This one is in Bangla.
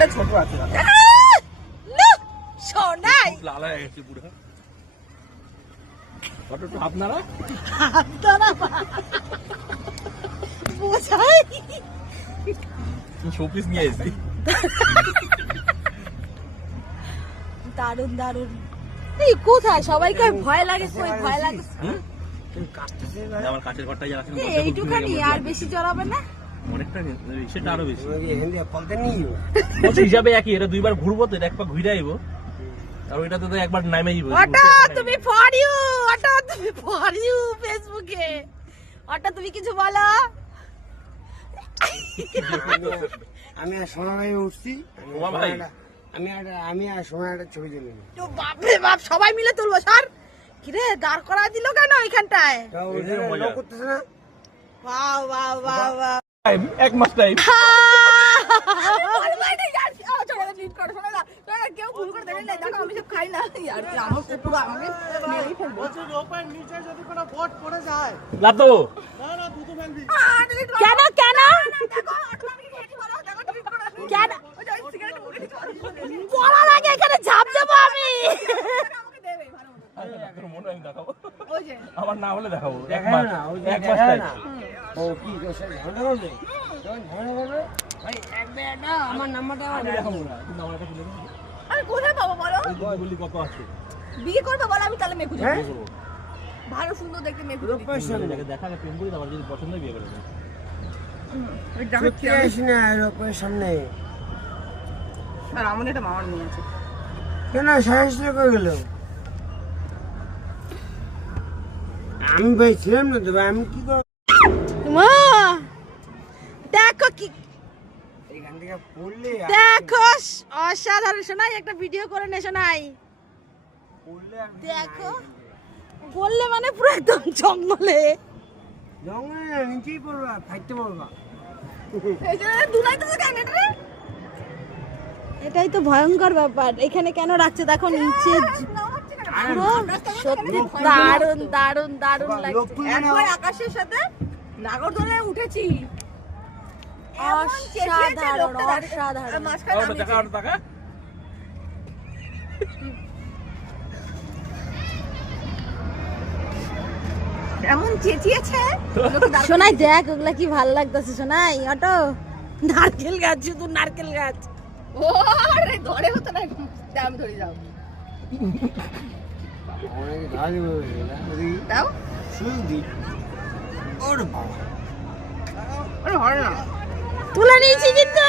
এটা ছোট আছে সোনাই লাল হয়ে গেছে পুরো ফটো তো আপনারা বোঝাই শোপিস নিয়ে এসেছি দারুন দারুন এই কোথায় সবাইকে ভয় লাগে কই ভয় লাগে আমার কাছের ঘরটাই আছে এইটুখানি আর বেশি জড়াবে না অনেকটা সেটা আরো বেশি হিসাবে একই এটা দুইবার ঘুরবো তো এটা একবার ঘুরে আইবো আর ওইটা তো একবার নামে যাবো ওটা তুমি ফর ইউ ওটা তুমি ফর ইউ ফেসবুকে ওটা তুমি কিছু বলো আমি আর সোনা ভাই উঠছি আমি আর সোনা একটা ছবি তুলি তো বাপরে বাপ সবাই মিলে তুলবো স্যার কিরে দাঁড় করা দিল কেন এখানটায় করতেছে না বাহ বাহ বাহ বাহ এক মাস টাইম কেউ ভুল করে দেখেন না দেখো আমি সব খাই না আমার কুকুর আমাকে মেরেই ফেলবো লাভ দেবো কেন কেন কেন বলার আগে এখানে ঝাঁপ দেবো আমি আমার না হলে দেখাবো এক মাস টাইম ও কি ঝগড়া করবে ঝগড়া করবে ভাই আমার নাম্বারটা দেখাবো না কিন্তু আমার কাছে আমি কোথায় পাবো বলো বলি কত আছে বিয়ে করবে বলো আমি তাহলে মেয়ে খুঁজে দেবো ভালো সুন্দর দেখতে মেয়ে খুঁজে দেবো দেখা প্রেম করি আবার যদি পছন্দ বিয়ে করে দেবো রূপের সামনে আর আমার এটা মামার নিয়ে আছে কেন সাহস করে গেল আমি ভাই ছিলাম না তো ভাই আমি কি করব মা দেখো কি এখান থেকে পড়লে দেখো অসাধারণ শোনাই একটা ভিডিও করে নে শোনাই পড়লে দেখো বললে মানে পুরো একদম জঙ্গলে জঙ্গলে নিচেই পড়বা ফাইতে পড়বা এই যে দুলাইতেছে কেন এটা এটাই তো ভয়ঙ্কর ব্যাপার এখানে কেন রাখছে দেখো নিচে পুরো সত্যি দারুণ দারুণ দারুণ লাগছে একবার আকাশের সাথে নাগরদোলে উঠেছি অসাধারণ অসাধারণ টাকা এমন চেঁচিয়েছে শোনাই দেখ ওগুলা কি ভাল লাগতেছে শোনাই অটো নারকেল গাছ শুধু নারকেল গাছ ওরে ধরে হতো না দাম ধরে যাও অনেক ধারে দাও সুদি ওরে বাবা তুলে নিয়েছি কিন্তু